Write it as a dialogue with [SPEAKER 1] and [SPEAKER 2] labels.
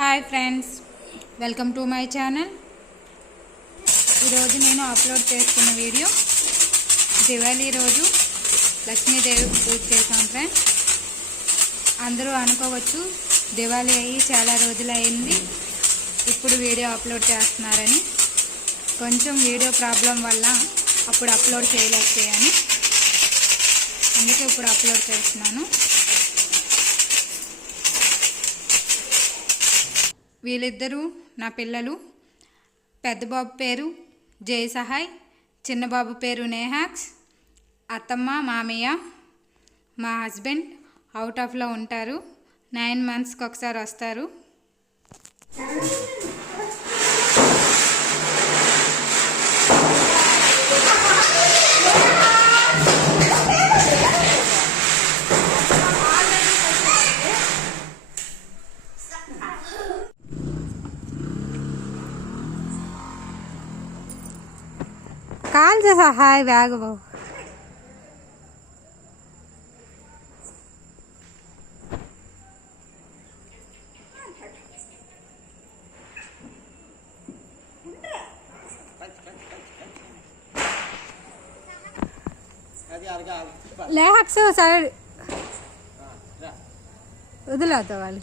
[SPEAKER 1] Hi friends welcome to my channel ఈరోజు నేను upload చేస్తున్న వీడియో దివాళీ రోజు లక్ష్మీదేవి పూజ చేశాం ఫ్రెండ్స్ అందరూ అనుకోవచ్చు దివాళీ అయ్యి చాలా రోజులు అయింది ఇప్పుడు వీడియో అప్లోడ్ చేస్తున్నారని. కొంచెం వీడియో ప్రాబ్లం వల్ల అప్పుడు అప్లోడ్ చేయలేకపోయాను. అందుకే ఇప్పుడు అప్లోడ్ చేస్తున్నాను. వీళ్ళిద్దరూ నా పిల్లలు. పెద్ద బాబు పేరు జయ సహాయ్ చిన్న బాబు పేరు నేహాక్స్ అత్తమ్మ మామయ్య మా హస్బెండ్ అవుట్ ఆఫ్లో ఉంటారు. నైన్ మంత్స్కి ఒకసారి వస్తారు. కాల్ చేసా హాయ్ బ్యాగ్ బాబు
[SPEAKER 2] అది అరగా
[SPEAKER 1] లేహక్స్ సైడ్ వదిలేతా వాళ్ళు